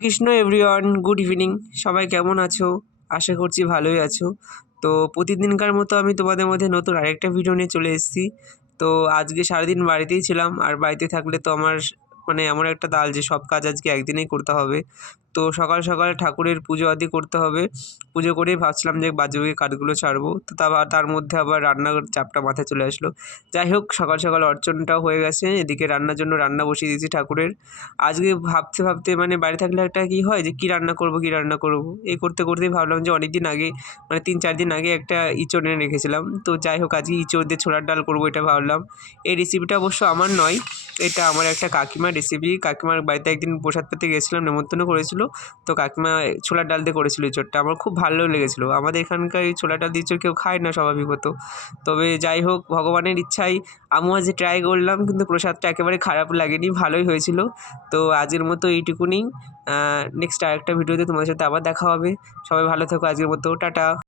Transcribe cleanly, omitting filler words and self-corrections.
Krishna everyone, good evening. সবাই কেমন আছো? আশা করছি ভালোই আছো। তো প্রতিদিনকার মতো আমি তোমাদের মধ্যে নতুন আরেকটা ভিডিও নিয়ে চলে এসেছি। তো আজকে সারাদিন বাড়িতেই ছিলাম, আর বাড়িতে থাকলে তো আমার মানে এমন একটা দাল যে সব কাজ আজকে একদিনেই করতে হবে। তো সকাল সকাল ঠাকুরের পুজো আদি করতে হবে। পুজো করেই ভাবছিলাম যে বাদবাকি কাজগুলো ছাড়বো, তো তার মধ্যে আবার রান্নার চাপটা মাথায় চলে আসলো। যাই হোক, সকাল সকাল অর্চনটাও হয়ে গেছে, এদিকে রান্নার জন্য রান্না বসিয়ে দিয়েছি ঠাকুরের। আজকে ভাবতে ভাবতে মানে বাড়ি থাকলে একটা কী হয় যে কী রান্না করব কী রান্না করব, এই করতে করতেই ভাবলাম যে অনেক দিন আগে মানে 3-4 দিন আগে একটা ইঁচড় এনে রেখেছিলাম। তো যাই হোক, আজকে ইঁচড় দিয়ে ছোলার ডাল করবো এটা ভাবলাম। এই রেসিপিটা অবশ্য আমার নয়, এটা আমার একটা কাকিমার রেসিপি। কাকিমার বাড়িতে একদিন প্রসাদ পেতে গেছিলাম, নেমন্তন্ন করেছিল। তো কাকিমা ছোলার ডাল দিয়ে করেছিল ইঁচড়টা, আমার খুব ভালো লেগেছিলো। আমাদের এখানকার এই ছোলার ডাল দিয়ে ইঁচড় কেউ খায় না স্বাভাবিকত। তবে যাই হোক, ভগবানের ইচ্ছায় আমিও আজ ট্রাই করলাম, কিন্তু প্রসাদটা একেবারে খারাপ লাগেনি, ভালোই হয়েছিল। তো আজকের মতো এইটুকুনি। নেক্সট আরেকটা ভিডিওতে তোমাদের সাথে আবার দেখা হবে। সবাই ভালো থেকো, আজকের মতো টাটা।